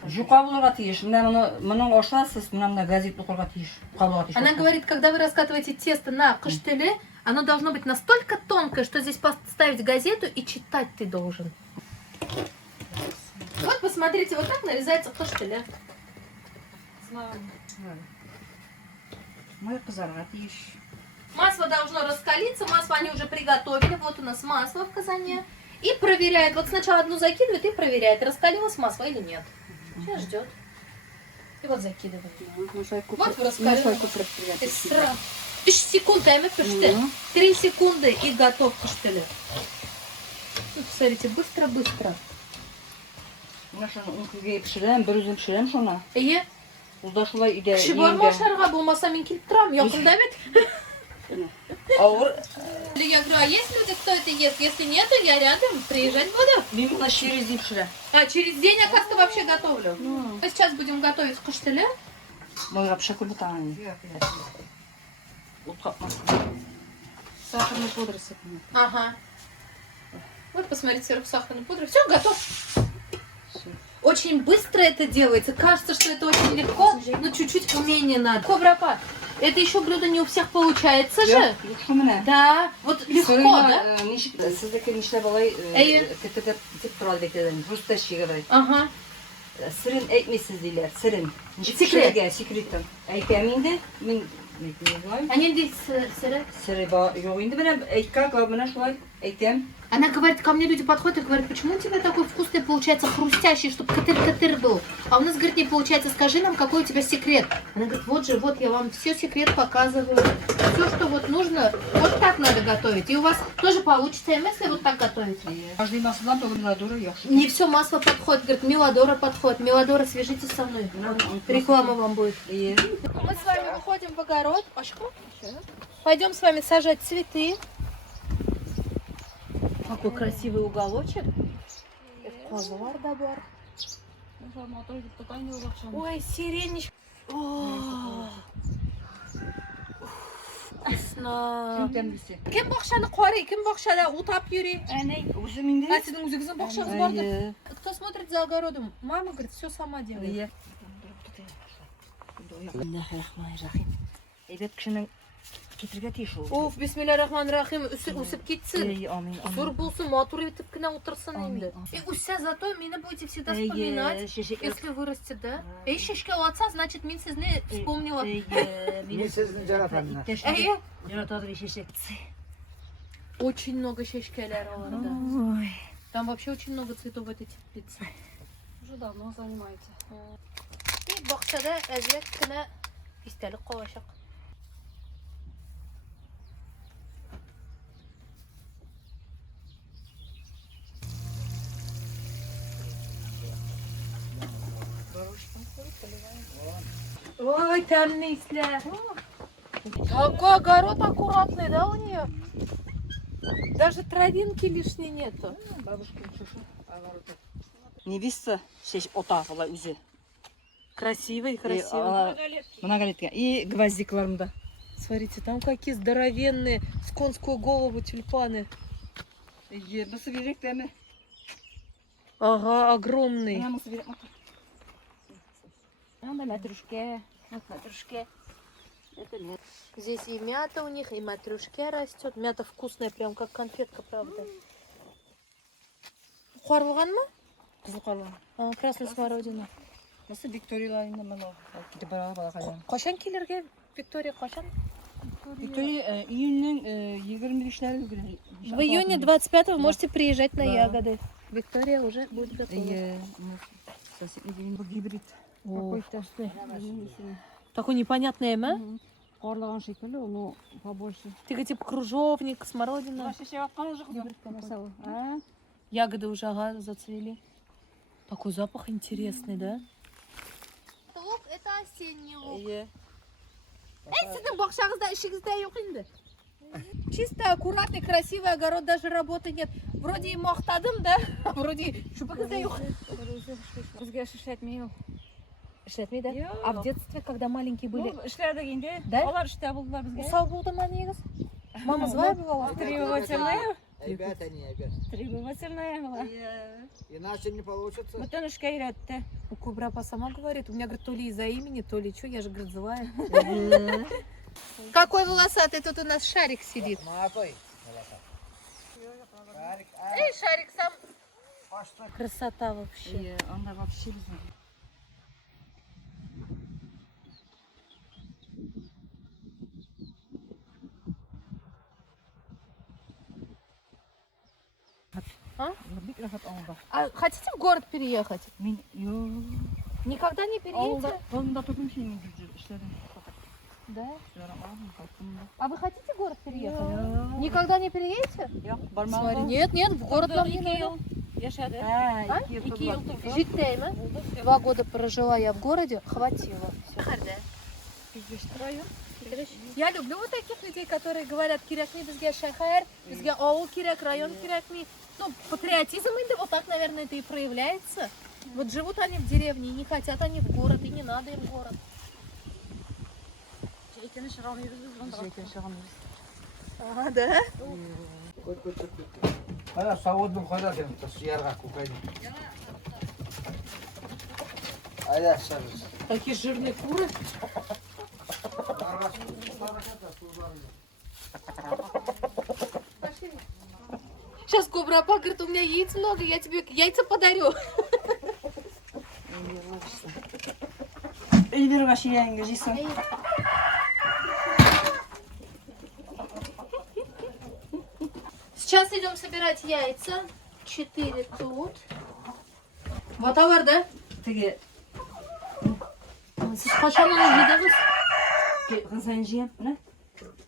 Жұқа болуға тиіш. Мұның ашасыз, мұнамда газет оқырға тиіш. Она говорит, когда вы раскатываете тесто на кыштеле, оно должно быть настолько тонкое, что здесь поставить газету и читать ты должен. Вот посмотрите, вот так нарезается кыштеле. Мой қызарға тиіш. Масло должно раскалиться, масло они уже приготовили, вот у нас масло в казане. И проверяет, вот сначала одну закидывает и проверяет, раскалилось масло или нет. Сейчас ждет. И вот закидывает. Вот вы раскалили. 3 секунды, аймы пішті. 3 секунды и готов кыштеле. Посмотрите, быстро-быстро. Нашаны ұңқыге пішірем, бір үзім пішірем шона. Ұлда шулай үйде... Кіші бар ма шарға болмаса мен келіп тұрам, яқында бет. Ауыр. Я говорю, а есть люди, кто это ест? Если нет, то я рядом, приезжать буду. Мен мұна через день пішірем. А через день, оказывается, вообще готовлю. Мы сейчас будем готовить кыштеле. Бойға піші көбі тағын. Сахарную пудру сыпну. Ага. Вот, посмотрите, сироп сахарной пудры. Все, готов. Очень быстро это делается. Кажется, что это очень легко, но чуть-чуть умения надо. Кобрапа, это еще блюдо не у всех получается же. Да, вот легко, да? Сіздікі нешілі балай кетіп тұрады бекеден. Просто шеге барайды. Ага. Сірін әйтмейсіз дейлер, сірін. Секрет. Секреттім. Әйтәмейді, мен... А не здесь сыры? Сірі жоқ енді білем, әйтка қабына шулай Эйтем. Она говорит, ко мне люди подходят и говорят, почему у тебя такой вкусный получается, хрустящий, чтобы катыр-катыр был. А у нас, говорит, не получается, скажи нам, какой у тебя секрет. Она говорит, вот же, вот я вам все секрет показываю. Все, что вот нужно, вот так надо готовить. И у вас тоже получится, если вот так готовить. Каждый масло было миладора, я. Не все масло подходит, говорит, Миладора подходит. Миладора, свяжитесь со мной. Реклама вам будет. Мы с вами выходим в огород. Пойдем с вами сажать цветы. Какой красивый уголочек. Козлар да бар. Ой, сиренич. О, вкусно. Kim бақшаны қарай, кім бақшада утап жүре? Өзімінде. А сіздің өзіңіздің бақшаңыз бар да? Кто смотрит за огородом? Мама говорит, все сама делает. Эйбет кішінің кетірге тиіш ол. Оф, бисмиллахиррахманиррахим, үсіп кетсін. Амин. Зор болсын, матур етіп кіна отырсын енді. И үссе зато мені будете всегда вспоминать, если вырастет, да? Эй, шешке отца, значит, мен сізні вспомнила. Men sizni jaratanlar. Эй, Жаратады шешек. очень много шешкелер оларда. Там вообще очень много цветов в этой теплице. Уже давно занимается. И бақшада әзірек кіна истәлік қолашақ. Ой, темный след. Такой огород аккуратный, да, у нее? Даже травинки лишней нету. Невеста шеш отағыла өзі. Красивый, красивый. Мына галетке. И гвоздикларымда. Смотрите, там какие здоровенные с конскую голову тюльпаны. Бұсы берек дәмі. Ага, огромный. Бұсы берек ма? Анда мәтрушке. Мәтрушке. Это нет. Здесь и мята у них, и матрюшке растет. Мята вкусная, прям как конфетка, правда. Қуарылған ма? Қызыл қарлы. Красная смородина. Бұсы Викториялайында мұны. Кетіп бара қайдан. Қашан келерге, Виктория, қашан? Виктория июньнің 23-лері күні. В июне 25-го можете приезжать на ягоды. Виктория уже будет готова. Гибрид. Какой-то. Такой непонятный, ма? Қарлаған шекілі, но побольше. Ты типа кружовник, смородина. Ягоды уже ага, зацвели. Такой запах интересный, да? Лук это осенний лук. Эй, сіздің бақшаңызда ішіңізде жоқ енді. Чисто аккуратный, красивый огород, даже работы нет. Вроде и мақтадым, да? Вроде шубыңызда жоқ. Бізге шешетмей. Ішлетмей, да? А в детстве, когда маленькие были... Ішледі кенде. Да? Олар іште болдылар бізге. Усал болды ма негіз? Мама звай бывала? Требовательная. Ребята, не ребят. Требовательная была. Иначе не получится. Бүтін ішке үйретті. Кубра сама говорит, у меня, говорит, то ли из-за имени, то ли что, я же, говорит, злая. Какой волосатый тут у нас Шарик сидит. Эй, Шарик сам. Красота вообще. Анда вообще біздің. А хотите в город переехать? Никогда не переедете? Да? А вы хотите в город переехать? Никогда не переедете? Смотри, нет, нет, в город нам не надо. А? Життейма. 2 года прожила я в городе, хватило. Я люблю вот таких людей, которые говорят, кирякми бізге шахар, бізге ауыл киряк, район кирякми. Ну, патриотизм инде вот так, наверное, это и проявляется. Вот живут они в деревне, и не хотят они в город, и не надо им город. А, да? Ана сауытын қойдақ енді, сиярға көкайдың. Айда, сағыз. Такие жирные куры. Сейчас Кобра Апа говорит, у меня яиц много, я тебе яйца подарю. Эльвира Вашиянга, жиса. С Сейчас идем собирать яйца. 4 тут. Вот товар, да? Теге Siz kaçan onu yediniz? kızın jiyan ne?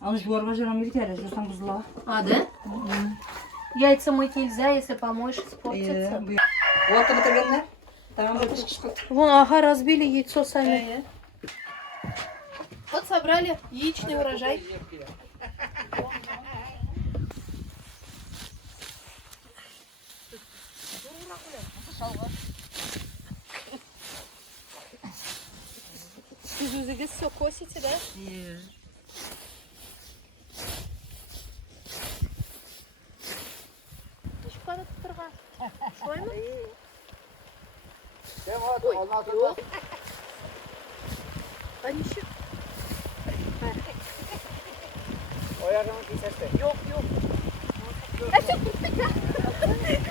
Onu juvarma jiran bir kere justan buzla. А, да? Яйца мыть нельзя, если помоешь, испортится. Вот bitirgenler. Tamam bir kış kış. Вон, ага, разбили яйцо сами. Вот собрали яичный урожай. Siz өзіңіз все косите, да? Düşkanı tutturған. Солай ма? Sen o ondan sonra А ничего. o yarımı keseste. Yok. А все,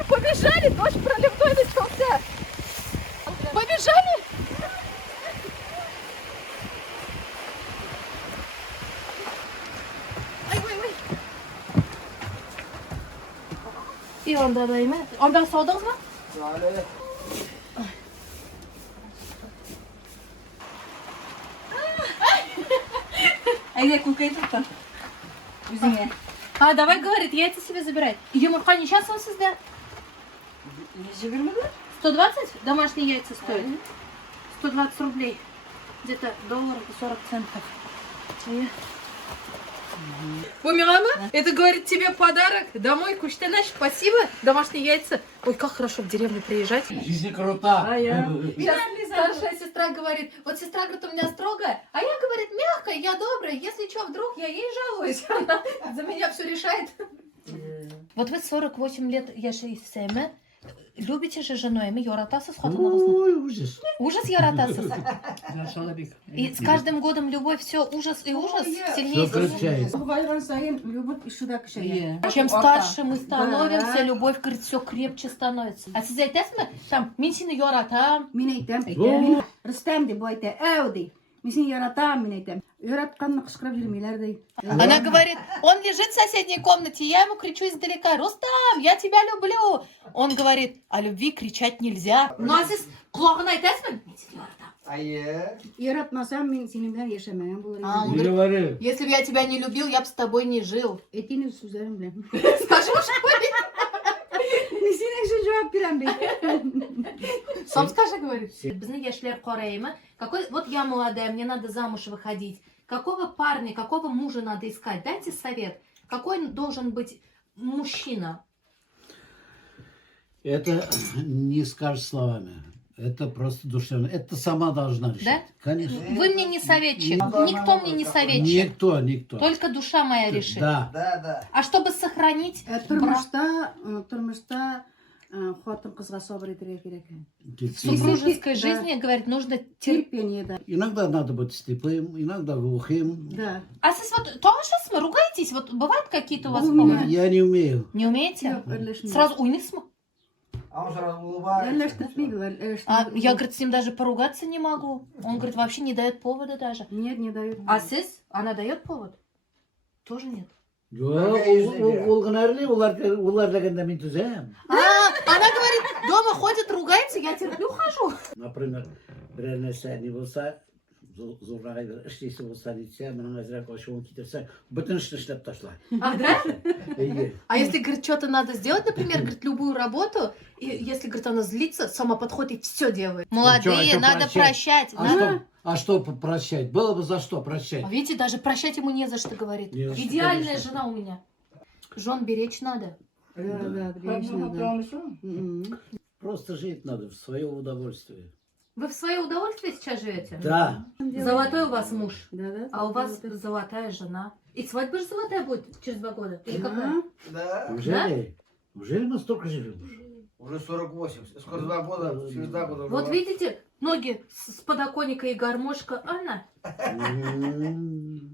побежали, дождь проливной начался. Побежали. Ой. İyi onda da yeme. Ondan soğudunuz mu? Öyle. Ayda kukayı tutun. Yüzüne. А, давай, говорит, яйца себе забирай. Юмурка не сейчас он sizde. 120 mi? 120? Домашние яйца стоят. 120 рублей. Где-то доллар и 40 центов. Поняла, мама? Это, говорит, тебе подарок. Домой, Куштаныш, спасибо. Домашние яйца. Ой, как хорошо в деревню приезжать. Жизнь крута. Сейчас старшая сестра говорит, вот сестра, говорит, у меня строгая, а я, говорит, мягкая, я добрая. Если что, вдруг я ей жалуюсь, она за меня все решает. Вот вы 48 лет яшайсеме. Любите же жену, эми яратасыз хатыныңызны. Ой, ужас. Ужас яратасыз. И с каждым годом любовь все ужас и ужас сильнее. Все крепчает. Ұлғайған сайын любовь еще да күшейеді. Чем старше мы становимся, любовь, говорит, все крепче становится. А сіз айтасыз ба, там, мен сені яратам. Мен айтам, О. Рүстем деп айта, әу дей. Мен сені яратам, мен айтам. Яратқанны қышқырып жүрмейлер дей. Она говорит, он лежит в соседней комнате, я ему кричу издалека, Рустам, я тебя люблю. Он говорит, о любви кричать нельзя. Ну, а сіз құлағына айтасыз ба? Мен сені яратам. Ayı. Яратмасам, мен сенімен yaşamayan болар А, едім. он Не говорит, говори. если бы я тебя не любил, я бы с тобой не жил. Етені сөздерім білем. Скажу, что ли? Мен сені үшін жауап берем бе. Сам скажи, говорит. Біздің ешлер қорайымы. Вот я молодая, мне надо замуж выходить. Какого парня, какого мужа надо искать? Дайте совет. Какой должен быть мужчина? Это не скажешь словами. Это просто душевно. Это сама должна решить. Да? Конечно. Вы мне не советчик. Никто мне не советчик. Никто. Только душа моя решит. Да. Да. А чтобы сохранить Тұрмышта қатын қызға собыр етірге керек. в супружеской Да. жизни, говорит, нужно терпеть. Терпение, да. Иногда надо быть слепым, иногда глухим. Да. А сіз вот тоже вы ругаетесь? Вот бывают какие-то у вас У меня. поводы? Я не умею. Не умеете? Yok, öyle Сразу уйнексма? Ama sonra ulubay. А я, говорит, с ним даже поругаться не могу. Он, говорит, вообще не дает повода даже. Нет, не дает. А сіз, она дает повод? Тоже нет. Ол гынарли, олар дегенде мен түзем. Она говорит, дома ходит, ругается, я терплю, хожу. Например, бір нәрсе не болса, зорлағай бір іштесі болса дейтсе, мұның әзірек ашуын кетірсе, бүтін ішті ішлеп ташлай. А, да? Иә. А если, говорит, что-то надо сделать, например, говорит, любую работу, и если, говорит, она злится, сама подходит и все делает. Молодые, это надо прощать. А что прощать? Было бы за что прощать? А видите, даже прощать ему не за что, говорит. Не за что, Идеальная конечно. жена у меня. Жен беречь надо. Да, конечно, да. Просто жить надо в свое удовольствие. Вы в свое удовольствие сейчас живете? Да. Золотой у вас муж, Да. а у вас золотая жена. И свадьба же золотая будет через 2 года? Или какая? Да. Неужели мы столько живем? Уже 48. Скоро 2 года. Через 2 года. Вот видите, ноги с подоконника и гармошка. Анна,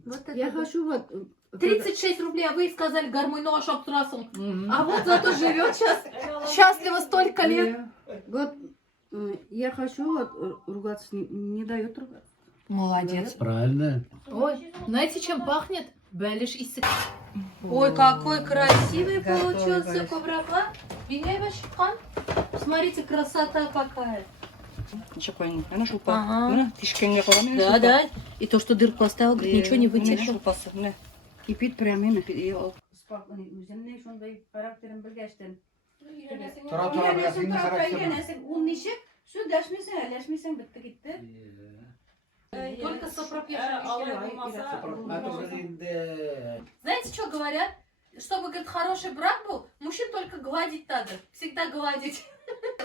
вот это. Я да. хочу вот... 36 рублей, а вы сказали гармонь нож обтрасом. А вот зато живет сейчас счастливо столько лет. Вот я хочу вот ругаться, не дает ругаться. Молодец. Правильно. Ой, знаете, чем пахнет? Бэлиш и Ой, какой красивый Готовый, получился Галь. коврокла. Смотрите, красота какая. Ничего қойын. Ана шулпа. Ага. Міне, тишкенге қорамын. Да, да. И то, что дырку оставил, говорит, ничего не Міне вытечет. шулпасы. Міне. Кипит прям именно. Өзімне сондай характерін білгештен. Тұра тұра білесің, не характер. Он нешек, все дәшмесең бітті кетті. Только Мәтүзелінде Знаете, что говорят? Чтобы, говорит, хороший брак был, мужчин только гладить надо. Всегда гладить.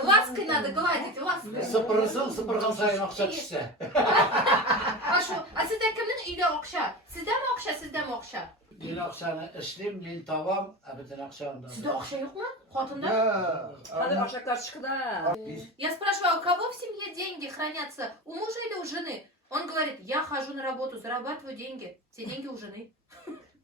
Лаской надо гладить, лаской. сыпырысың, сыпырған сайын ақша түссе. А что? А сізде кімнің үйде ақша? Сізде ме ақша, сізде ме ақша? Мен ақшаны ішлеймін, мен табам, бітін ақшаны Сізде ақша жоқ ма? Қатында? Hadi aşaklar çıkıda. Я спрашиваю, у кого в семье деньги хранятся? У мужа или у жены? Он говорит, я хожу на работу, зарабатываю деньги. Все деньги у жены.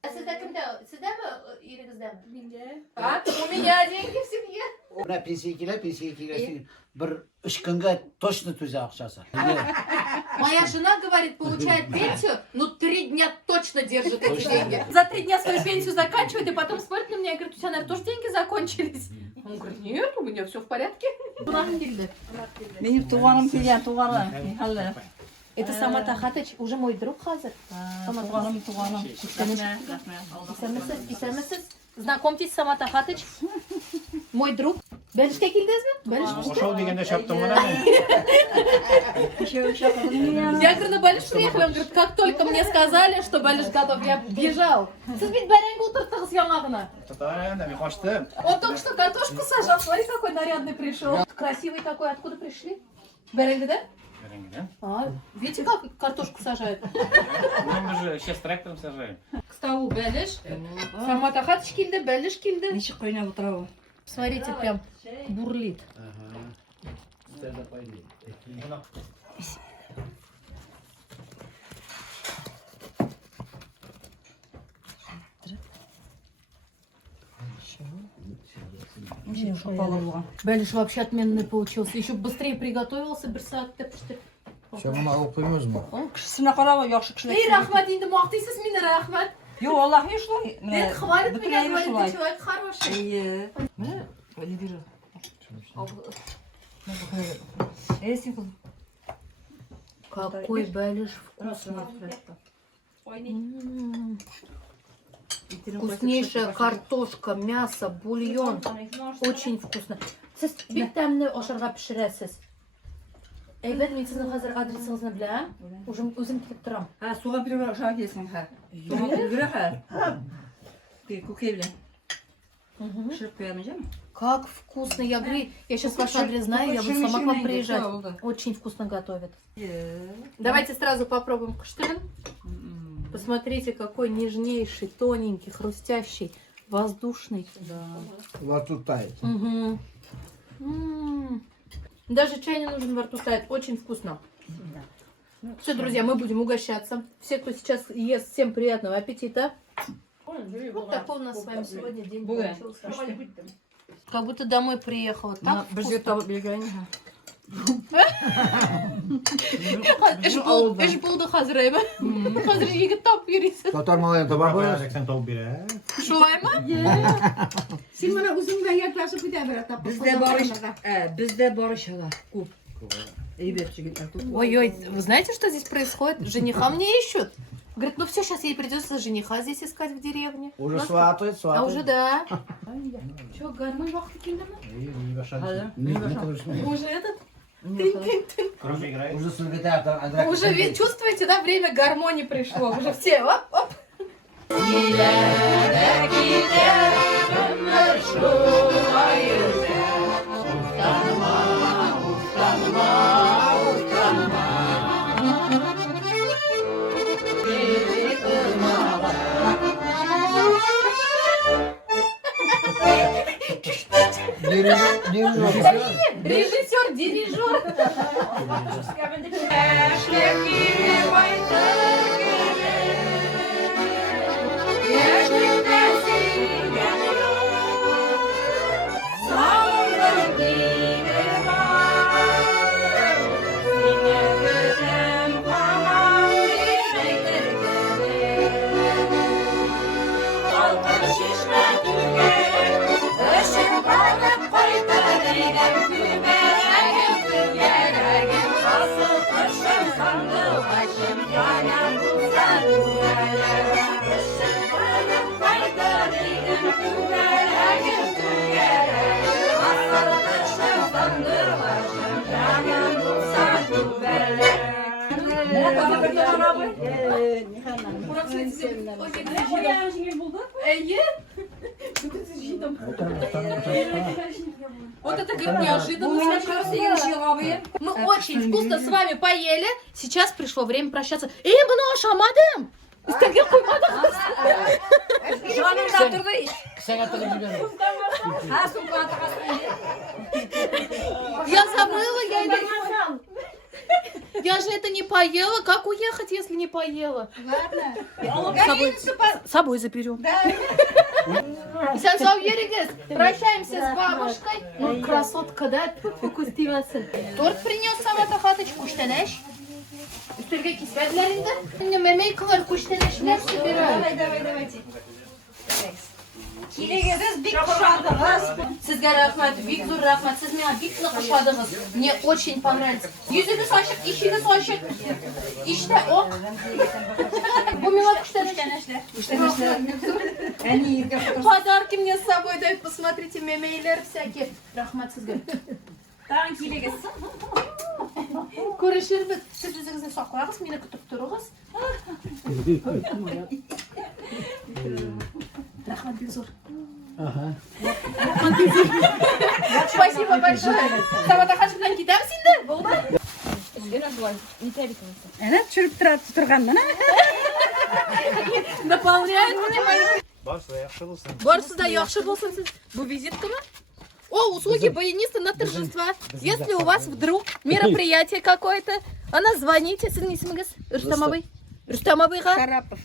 А сізде кімде? Сізде ме или бізде ме? Менде. А? У меня деньги в семье. Мына пенсия келесің, бір 3 күнге точно төзе ақшасы. Моя жена говорит, получает пенсию, ну 3 дня точно держит эти деньги. За 3 дня свою пенсию заканчивает, и потом смотрит на меня и говорит, у тебя, наверное, тоже деньги закончились. Он говорит, нет, у меня все в порядке. Benim tuğanım kelgan, tuğanım. Halle. Это Самат Ахатович, уже мой друг Хазар. Tuğanım. Исәмесез. Знакомьтесь, Самат Ахатович. Мой друг. Бәлішке келдіңіз бе? Ошол дегенде шаптым мына. Я говорю, на Бәліш приехали. Он говорит, как только мне сказали, что Бәліш готов, я бежал. Сіз бит бәрәңгі отырттыңыз яңағына. Тата, мен қаштым. Он только что картошку сажал. Смотри, какой нарядный пришел. Красивый такой. Откуда пришли? Бәрәңгі, да? А, видите, как картошку сажают? Мы уже сейчас трактором сажаем. К столу Бәліш. Самат Ахатович келді, Бәліш келді. Ничек қойнап отырау. Смотрите, прям бурлит. Ничек шулпалар болған. Бәліш вообще отменный получился. Еще быстрее приготовился, бір сағатта пішті. Все, мұны алып қоймыз мұ? Кішісіне қарап, яқшы кішілік. Ей, рахмат, енді мақтайсыз мені, рахмат. Yok vallahi şulay. Это хвалит меня, говорит, ты человек хороший. İyi. Ne? Öyle bir. Какой Бәліш вкусный. Вкуснейшая картошка, мясо, бульон. Очень вкусно. Сіз бик тәмле ашарға пішірәсіз. Әйбәт, мен сіздің қазір адресіңізді білем. Өзім келіп тұрам. Ha, soğan bir aşağı gelsin ha. Soğan bir ha. Кукей бля. Шип koyamayacağım. Как вкусно. Я говорю, я сейчас ваш адрес знаю, я буду сама к вам приезжать. Очень вкусно готовят. Давайте сразу попробуем куштырин. Посмотрите, какой нежнейший, тоненький, хрустящий, воздушный. Да. Вот тут тает. Угу. Даже чай не нужен, во рту тает. Очень вкусно. Все, друзья, мы будем угощаться. Все, кто сейчас ест, всем приятного аппетита. Вот такой у нас с вами сегодня день получился. Как будто домой приехала. Так Biz de вкусно. tabi bilgin. Эш болды қазір әйбі. Қазір егіт тап бересің. Татар малайын табар қойыз. 80 тауып бере. Шулай ма? Сен мына өзіңмен яклашып кете бер атап. Bizde barış hala. Kup. İyi bir şey gitti. Ой-ой, вы знаете, что здесь происходит? Жениха мне ищут. Говорит, ну все, сейчас ей придется жениха здесь искать в деревне. Уже сватают, А сватают. уже да. Че, гармонь вахты келді ма? Уже этот? Тын-тын-тын. Круто играет. Уже сүргетер. Уже чувствуете, да, время гармонии пришло. Уже все, оп-оп. Режиссер, дирижер. Вот это как неожиданно. Мы очень вкусно с вами поели. Сейчас пришло время прощаться. Bunu aşamadım. İstediğin koymadık. Kısa tırıp gidelim. Я забыла, я же это не поела. Как уехать, если не поела? С собой заберем. Sen sağ yeriniz. Прощаемся с бабушкой. Ну, красотка, да? Вкусивасын. Торт принес Самата Хатыч, куштанеш. Üstlerge kisvetlerinde. Şimdi memeyi kılar, kuşteneşler собирают. Келегесіз бик құшадыңыз. Sizге рахмет, бик зор рахмет. Siz меня бик құшадыңыз. Мне очень понравится. Yüzünüz açık, işiniz açık. İşte o. Bu мила куштанешлер. Подарки мне с собой дают. Посмотрите, мемейлер всякие. Рахмет sizге. Тағын келегесіз. Көрішербіз. Siz өзіңізді сақлаңыз, мені күтіп тұрыңыз. Рахмет бик зор. Aha. Спасибо большое. Самата Хатычдан кетеміз енді. Болды. Әне түсіріп тұрғанмын. Наполняет мне мои. Барсы яхшы болсын. Барсы да яхшы болсын сіз. Бұл визитка ма? О, услуги баяниста на торжества. Если у вас вдруг мероприятие какое-то, она звоните. Сіз несіміңіз? Рүстамовый. Рүстамовыйға. Шарапов.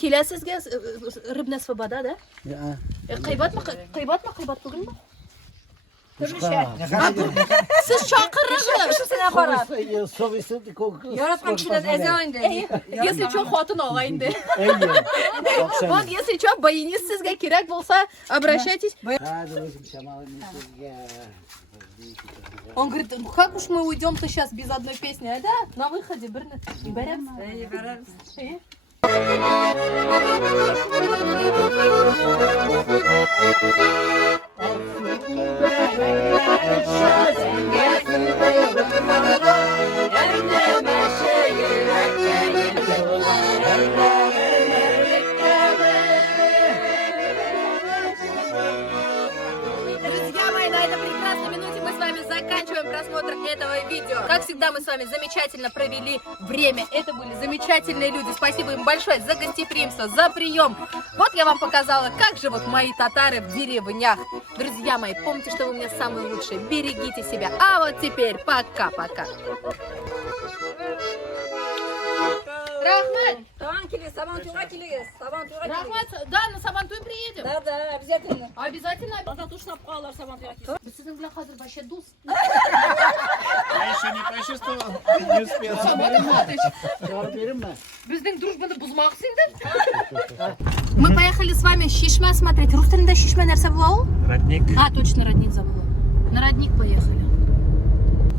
Келесізге рыбная свобода, да? Ya. Қайбат ма? Қайбат бүгін ба? Kuşka. Сіз шақырыңыз. Совести kokusu. Яратқан кішілер әзе ойынды. Если что, хатын алайын де. Eyle. Вот, если что, баянист сізге керек болса, обращайтесь. Hadi özüm şamalın sizge. Он говорит, ну как уж мы уйдем-то сейчас без одной песни? А да, на выходе, Бернет, и берем. Друзья мои, на этой прекрасной минуте мы с вами заканчиваем просмотр этого видео. Как всегда, мы с вами замечательно провели время. Это были замечательные люди. Спасибо им большое за гостеприимство, за прием. Вот я вам показала, как живут мои татары в деревнях. Друзья мои, помните, что вы у меня самые лучшие. Берегите себя. А вот теперь пока-пока. Рахмат! Тағын келегесіз, Сабантуйға келегесіз. Сабантуйға келегесіз. Рахмат! Да, на Сабантуй приедем. Да, да, обязательно. Обязательно. Базат ұшынап қалалар Сабантуйға келегесіз. Біз сіздің біля қазір вообще дус. Я еще не почувствовал, не успел. Verin mi? Біздің дружбаны бұзмақсың да? Мы поехали с вами Шишма смотреть. Рус тілінде Шишма нәрсе была ол? Родник. А, точно, родник забыла. На родник поехали.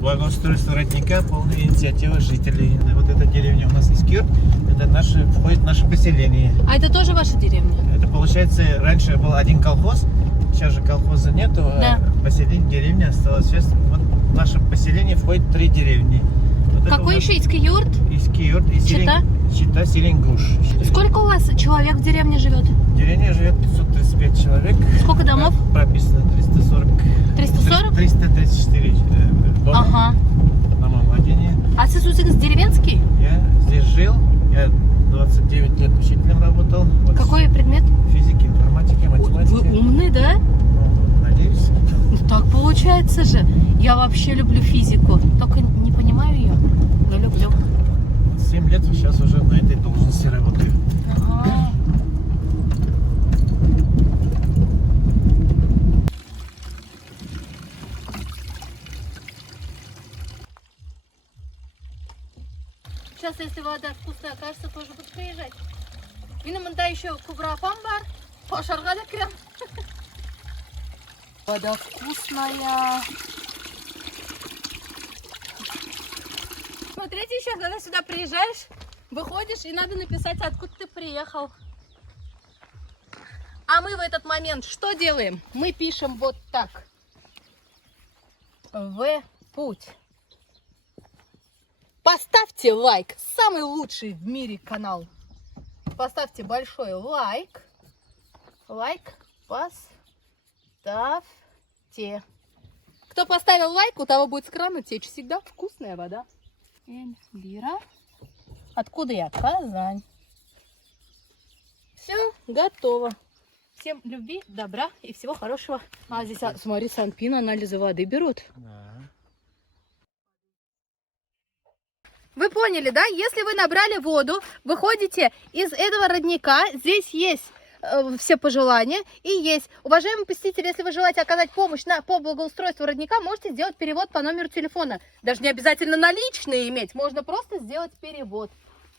Благоустройство родника, полная инициатива жителей. Вот эта деревня у нас Искир, это входит в наше поселение. А это тоже ваша деревня? Это получается, раньше был один колхоз, сейчас же колхоза нету, Да. а поселение, деревня осталось. Сейчас вот в наше поселение входит 3 деревни. Вот это Какой у нас еще? Искиюрт? Искиюрт и Чита? Чита, Селенгуш. Сколько у вас человек в деревне живет? В деревне живет 535 человек. Сколько домов? Прописано 340. 340? 334 дома. Ага. Домовладения. А сіз өзіңіз деревенский? Я здесь жил, я 29 лет учителем работал. Вот Какой предмет? физики, информатики, Вы математики. умный, да? Ну, надеюсь. Ну так получается же. Я вообще люблю физику. Только не понимаю ее, но люблю. 7 лет сейчас уже на этой должности работаю. Ага. Сейчас, если вода вкусная окажется, тоже буду приезжать. Минимумда еще кубрапам бар. Пошарга да крем. Вода вкусная. Смотрите, еще когда сюда приезжаешь, выходишь и надо написать, откуда ты приехал. А мы в этот момент что делаем? Мы пишем вот так. В путь. Поставьте лайк. Самый лучший в мире канал. Поставьте большой лайк. Лайк поставьте. Кто поставил лайк, у того будет с крана течь всегда вкусная вода. Эльвира. Откуда я? Казань. Все, готово. Всем любви, добра и всего хорошего. А здесь, смотри, Санпин анализы воды берут. Вы поняли, да? Если вы набрали воду, выходите из этого родника. Здесь есть все пожелания и есть. Уважаемые посетители, если вы желаете оказать помощь по благоустройству родника, можете сделать перевод по номеру телефона. Даже не обязательно наличные иметь, можно просто сделать перевод.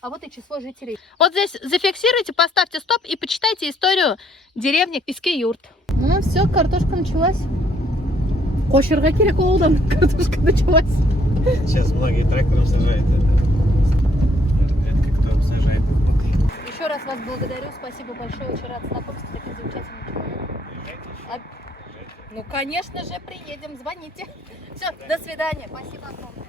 А вот и число жителей. Вот здесь зафиксируйте, поставьте стоп и почитайте историю деревни Иске-Юрт. Ну все, картошка началась. Кошерга керек олдан, картошка началась. Сейчас многие трактором сажают это. Редко кто сажает. Еще раз вас благодарю, спасибо большое, очень рад знакомиться с таким замечательным человеком. Ну, конечно же, приедем, звоните. Все, до свидания, спасибо огромное.